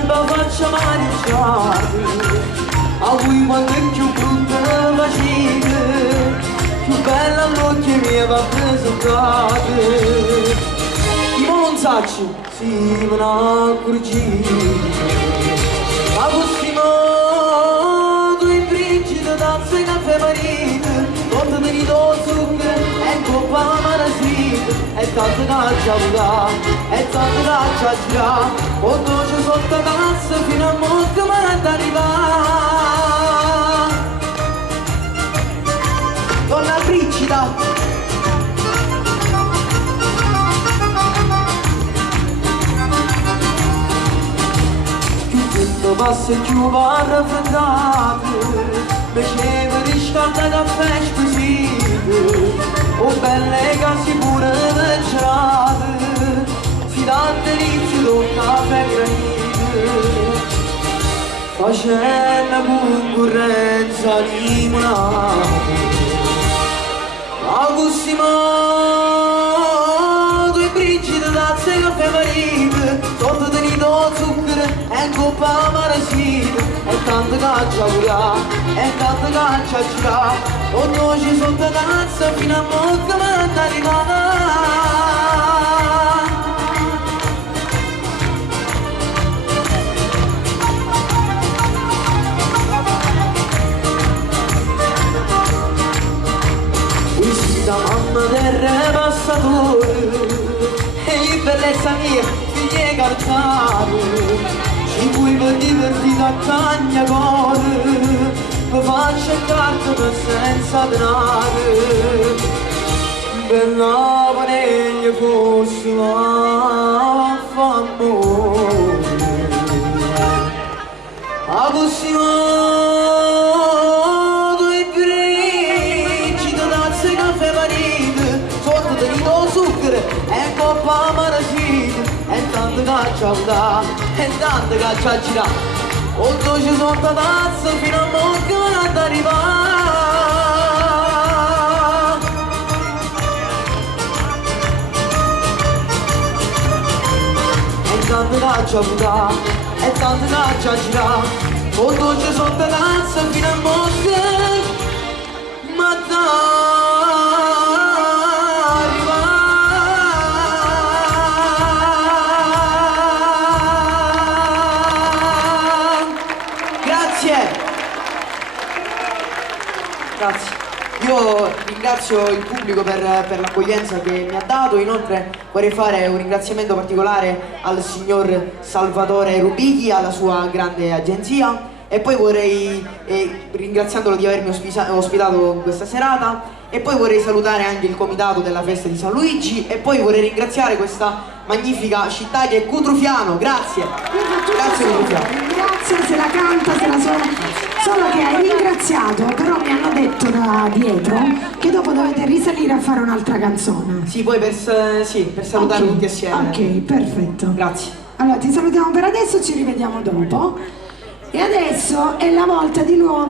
sempre faccia mangiare, a voi quando è più brutta facile, più bella all'occhio mia va presentare. Io non saccio, si me ne accorgi, ma così tu in brigida tazza e caffè marito, quando te ne do zucchero e coppa marasito, e tanto caccia avuta, e tanto caccia gira, o dolce sotto tazza fino a morte ma non arriva. Donna Brigida, passa più va raffreddato, piaceva di scarta caffè squisito, o belle case pure vecchiate, fidante l'inizio d'un caffè granito, facendo concorrenza limonata, Augustino, due brigide tazze e caffè marito, sotto tenito zucchero e coppa marasito, e tanto caccia pura, e tanto caccia gira, ognuno ci sotto tazza fino a morte ma non arrivata. Da mamma del re passatore, e bellezza mia, figlie cartare, ci puoi per divertire a cagna cuore, mi faccio carta per senza denaro, bella paneglia fosse ma f'amore, a e coppa marasito, e tanto caccia avuta, e tanto caccia gira, o dolce sotto tazza fino a morte non arriva. E tanto caccia avuta, e tanto caccia gira, o dolce sotto tazza fino a morte ma Grazie. Io ringrazio il pubblico per l'accoglienza che mi ha dato, inoltre vorrei fare un ringraziamento particolare al signor Salvatore Rubichi, alla sua grande agenzia, e poi vorrei, ringraziandolo di avermi ospitato questa serata, e poi vorrei salutare anche il comitato della festa di San Luigi, e poi vorrei ringraziare questa magnifica città che è Cutrufiano. Grazie. Grazie Cutrufiano. Grazie, se la canta, se la suona. Solo che hai ringraziato, però mi hanno detto da dietro che dopo dovete risalire a fare un'altra canzone. Sì, poi per salutare tutti assieme. Ok, perfetto. Grazie. Allora ti salutiamo per adesso, ci rivediamo dopo. E adesso è la volta di nuovo